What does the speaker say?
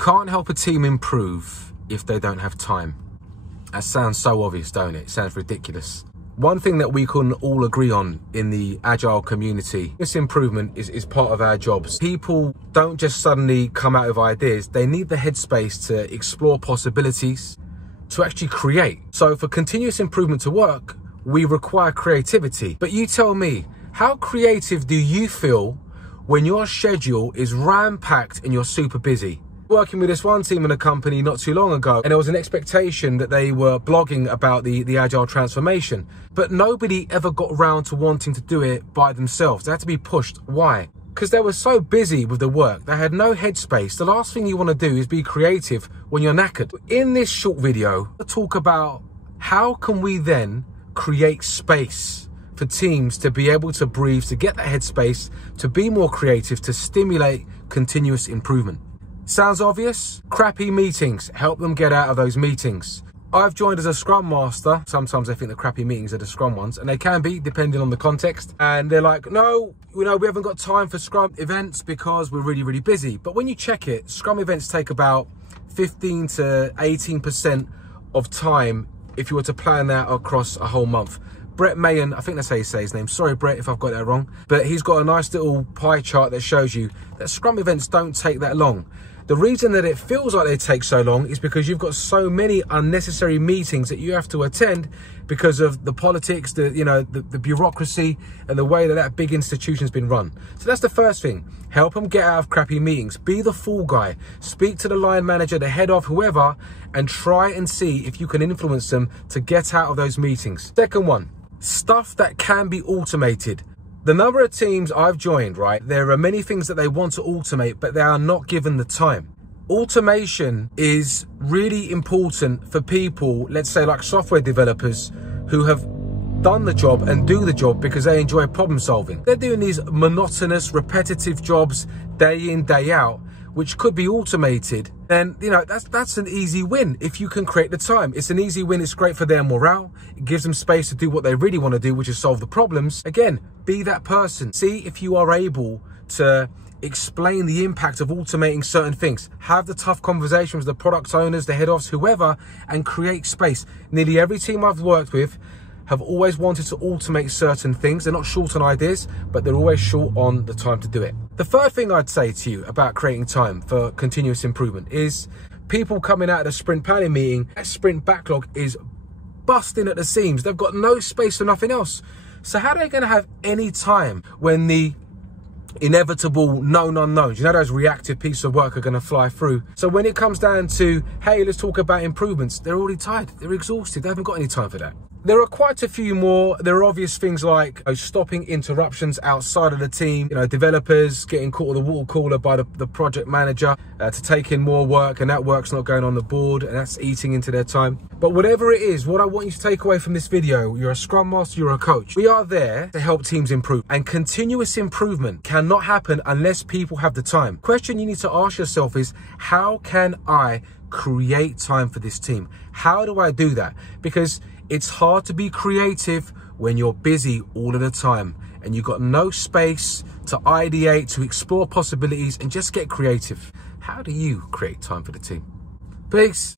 can't help a team improve if they don't have time. That sounds so obvious, don't it? It sounds ridiculous. One thing that we can all agree on in the Agile community, this improvement is part of our jobs. People don't just suddenly come out with ideas. They need the headspace to explore possibilities, to actually create. So for continuous improvement to work, we require creativity. But you tell me, how creative do you feel when your schedule is ram-packed and you're super busy? Working with this one team in a company not too long ago, and there was an expectation that they were blogging about the Agile transformation, but nobody ever got around to wanting to do it by themselves. They had to be pushed. Why? Because they were so busy with the work, they had no headspace. The last thing you want to do is be creative when you're knackered. In this short video, I'll talk about how can we then create space for teams to be able to breathe, to get that headspace, to be more creative, to stimulate continuous improvement. Sounds obvious? Crappy meetings. Help them get out of those meetings. I've joined as a Scrum Master. Sometimes I think the crappy meetings are the Scrum ones, and they can be, depending on the context. And they're like, no, we haven't got time for Scrum events because we're really, really busy. But when you check it, Scrum events take about 15 to 18% of time if you were to plan that across a whole month. Brett Mayen, I think that's how you say his name. Sorry, Brett, if I've got that wrong. But he's got a nice little pie chart that shows you that Scrum events don't take that long. The reason that it feels like they take so long is because you've got so many unnecessary meetings that you have to attend because of the politics, the bureaucracy, and the way that big institution's been run. So that's the first thing. Help them get out of crappy meetings. Be the fall guy. Speak to the line manager, the head of whoever, and try and see if you can influence them to get out of those meetings. Second one, stuff that can be automated. The number of teams I've joined, right, there are many things that they want to automate, but they are not given the time. Automation is really important for people, let's say like software developers, who have done the job and do the job because they enjoy problem solving. They're doing these monotonous, repetitive jobs day in, day out, which could be automated. Then, that's an easy win if you can create the time. It's an easy win. It's great for their morale. It gives them space to do what they really want to do, which is solve the problems. Again, be that person. See if you are able to explain the impact of automating certain things. Have the tough conversations with the product owners, the head ofs, whoever, and create space. Nearly every team I've worked with have always wanted to automate certain things. They're not short on ideas, but they're always short on the time to do it. The third thing I'd say to you about creating time for continuous improvement is people coming out of the sprint planning meeting, that sprint backlog is busting at the seams. They've got no space for nothing else. So how are they going to have any time when the inevitable known unknowns, those reactive pieces of work are going to fly through? So when it comes down to, hey, let's talk about improvements, they're already tired, they're exhausted, they haven't got any time for that. There are quite a few more. There are obvious things like stopping interruptions outside of the team, developers getting caught with a water cooler by the project manager to take in more work, and that work's not going on the board, and that's eating into their time. But whatever it is, what I want you to take away from this video, you're a Scrum Master, you're a coach. We are there to help teams improve, and continuous improvement cannot happen unless people have the time. Question you need to ask yourself is, how can I create time for this team? How do I do that? Because it's hard to be creative when you're busy all of the time and you've got no space to ideate, to explore possibilities and just get creative. How do you create time for the team? Peace.